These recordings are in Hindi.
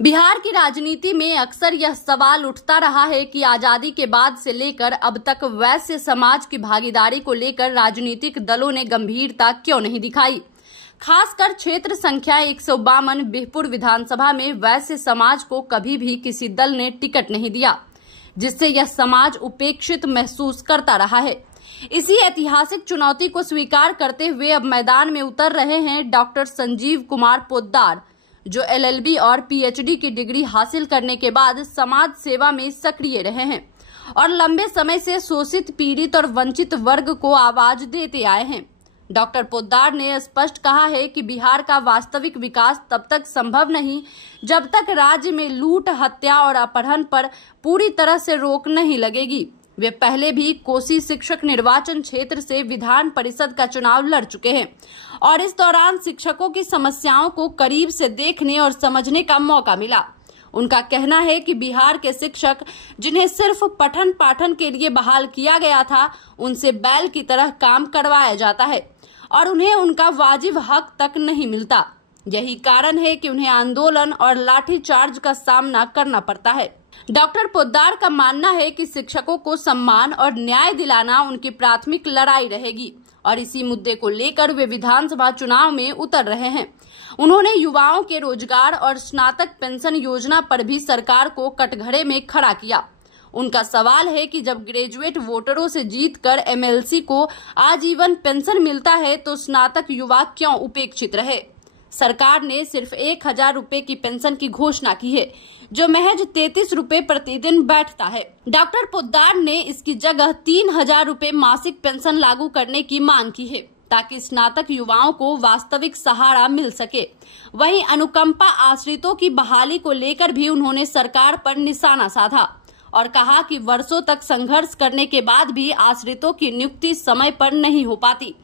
बिहार की राजनीति में अक्सर यह सवाल उठता रहा है कि आजादी के बाद से लेकर अब तक वैश्य समाज की भागीदारी को लेकर राजनीतिक दलों ने गंभीरता क्यों नहीं दिखाई। खासकर क्षेत्र संख्या 152 बिहपुर विधानसभा में वैश्य समाज को कभी भी किसी दल ने टिकट नहीं दिया, जिससे यह समाज उपेक्षित महसूस करता रहा है। इसी ऐतिहासिक चुनौती को स्वीकार करते हुए अब मैदान में उतर रहे हैं डॉक्टर संजीव कुमार पोद्दार, जो LLB और PhD की डिग्री हासिल करने के बाद समाज सेवा में सक्रिय रहे हैं और लंबे समय से शोषित, पीड़ित और वंचित वर्ग को आवाज देते आए हैं। डॉक्टर पोद्दार ने स्पष्ट कहा है कि बिहार का वास्तविक विकास तब तक संभव नहीं जब तक राज्य में लूट, हत्या और अपहरण पर पूरी तरह से रोक नहीं लगेगी। वे पहले भी कोसी शिक्षक निर्वाचन क्षेत्र से विधान परिषद का चुनाव लड़ चुके हैं और इस दौरान शिक्षकों की समस्याओं को करीब से देखने और समझने का मौका मिला। उनका कहना है कि बिहार के शिक्षक, जिन्हें सिर्फ पठन पाठन के लिए बहाल किया गया था, उनसे बैल की तरह काम करवाया जाता है और उन्हें उनका वाजिब हक तक नहीं मिलता। यही कारण है कि उन्हें आंदोलन और लाठीचार्ज का सामना करना पड़ता है। डॉक्टर पोद्दार का मानना है कि शिक्षकों को सम्मान और न्याय दिलाना उनकी प्राथमिक लड़ाई रहेगी और इसी मुद्दे को लेकर वे विधानसभा चुनाव में उतर रहे हैं। उन्होंने युवाओं के रोजगार और स्नातक पेंशन योजना पर भी सरकार को कटघरे में खड़ा किया। उनका सवाल है कि जब ग्रेजुएट वोटरों से जीतकर MLC को आजीवन पेंशन मिलता है तो स्नातक युवा क्यों उपेक्षित रहे। सरकार ने सिर्फ 1000 रुपए की पेंशन की घोषणा की है, जो महज 33 रुपए प्रतिदिन बैठता है। डॉक्टर पोद्दार ने इसकी जगह 3000 रुपए मासिक पेंशन लागू करने की मांग की है, ताकि स्नातक युवाओं को वास्तविक सहारा मिल सके। वहीं अनुकंपा आश्रितों की बहाली को लेकर भी उन्होंने सरकार पर निशाना साधा और कहा कि वर्षों तक संघर्ष करने के बाद भी आश्रितों की नियुक्ति समय पर नहीं हो पाती।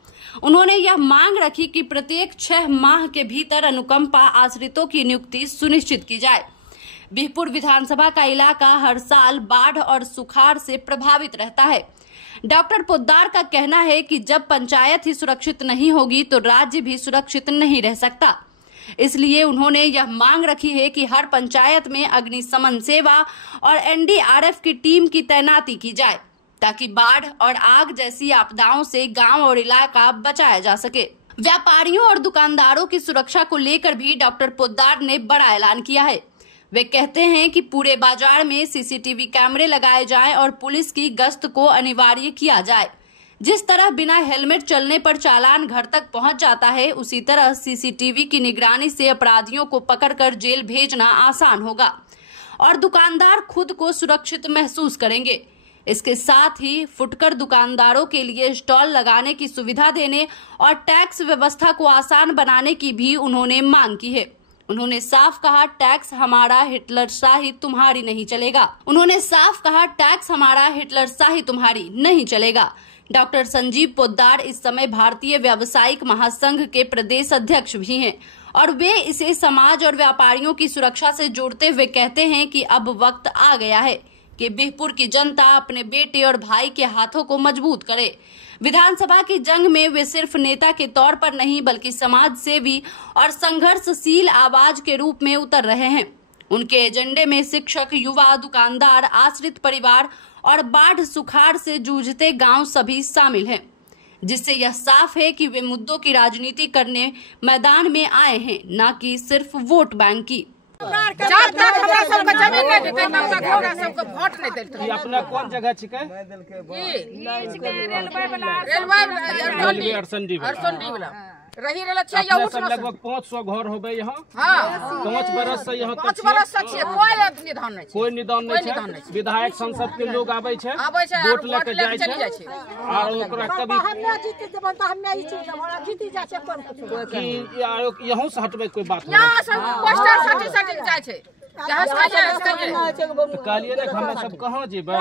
उन्होंने यह मांग रखी कि प्रत्येक 6 माह के भीतर अनुकंपा आश्रितों की नियुक्ति सुनिश्चित की जाए। बिहपुर विधानसभा का इलाका हर साल बाढ़ और सुखाड़ से प्रभावित रहता है। डॉक्टर पोद्दार का कहना है कि जब पंचायत ही सुरक्षित नहीं होगी तो राज्य भी सुरक्षित नहीं रह सकता। इसलिए उन्होंने यह मांग रखी है कि हर पंचायत में अग्निशमन सेवा और NDRF की टीम की तैनाती की जाए, ताकि बाढ़ और आग जैसी आपदाओं से गांव और इलाका बचाया जा सके। व्यापारियों और दुकानदारों की सुरक्षा को लेकर भी डॉक्टर पोद्दार ने बड़ा ऐलान किया है। वे कहते हैं कि पूरे बाजार में CCTV कैमरे लगाए जाएं और पुलिस की गश्त को अनिवार्य किया जाए। जिस तरह बिना हेलमेट चलने पर चालान घर तक पहुंच जाता है, उसी तरह CCTV की निगरानी से अपराधियों को पकड़कर जेल भेजना आसान होगा और दुकानदार खुद को सुरक्षित महसूस करेंगे। इसके साथ ही फुटकर दुकानदारों के लिए स्टॉल लगाने की सुविधा देने और टैक्स व्यवस्था को आसान बनाने की भी उन्होंने मांग की है। उन्होंने साफ कहा, टैक्स हमारा, हिटलरशाही तुम्हारी नहीं चलेगा। उन्होंने साफ कहा, टैक्स हमारा, हिटलरशाही तुम्हारी नहीं चलेगा। डॉक्टर संजीव पोद्दार इस समय भारतीय व्यावसायिक महासंघ के प्रदेश अध्यक्ष भी हैं और वे इसे समाज और व्यापारियों की सुरक्षा से जोड़ते हुए कहते हैं कि अब वक्त आ गया है कि बिहपुर की जनता अपने बेटे और भाई के हाथों को मजबूत करे। विधानसभा की जंग में वे सिर्फ नेता के तौर पर नहीं बल्कि समाज सेवी और संघर्षशील आवाज के रूप में उतर रहे हैं। उनके एजेंडे में शिक्षक, युवा, दुकानदार, आश्रित परिवार और बाढ़ सुखाड़ से जूझते गांव सभी शामिल हैं, जिससे यह साफ है कि वे मुद्दों की राजनीति करने मैदान में आए हैं, न कि सिर्फ वोट बैंक की। अपना कौन जगह छिके? रेलवे रही लगभग 500 घर होबे यहाँ। 5 बरस से यहाँ कोई निदान नहीं। विधायक संसद के लोग आबे छे, वोट लेके जाय छे और ओकरा कभी यहाँ से हटबे कोई बात नहीं। कालिए ने हम सब कहाँ जेबे?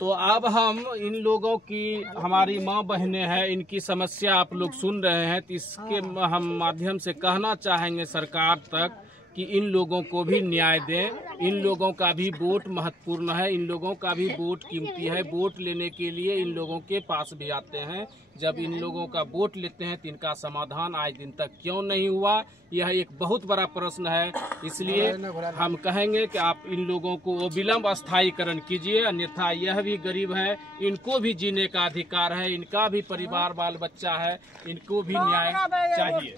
तो अब हम इन लोगों की, हमारी माँ बहनें हैं, इनकी समस्या आप लोग सुन रहे हैं, तो इसके हम माध्यम से कहना चाहेंगे सरकार तक कि इन लोगों को भी न्याय दें। इन लोगों का भी वोट महत्वपूर्ण है, इन लोगों का भी वोट कीमती है। वोट लेने के लिए इन लोगों के पास भी आते हैं। जब इन लोगों का वोट लेते हैं तो इनका समाधान आज दिन तक क्यों नहीं हुआ, यह एक बहुत बड़ा प्रश्न है। इसलिए हम कहेंगे कि आप इन लोगों को विलंब स्थायीकरण कीजिए, अन्यथा यह भी गरीब है, इनको भी जीने का अधिकार है, इनका भी परिवार बाल बच्चा है, इनको भी न्याय चाहिए।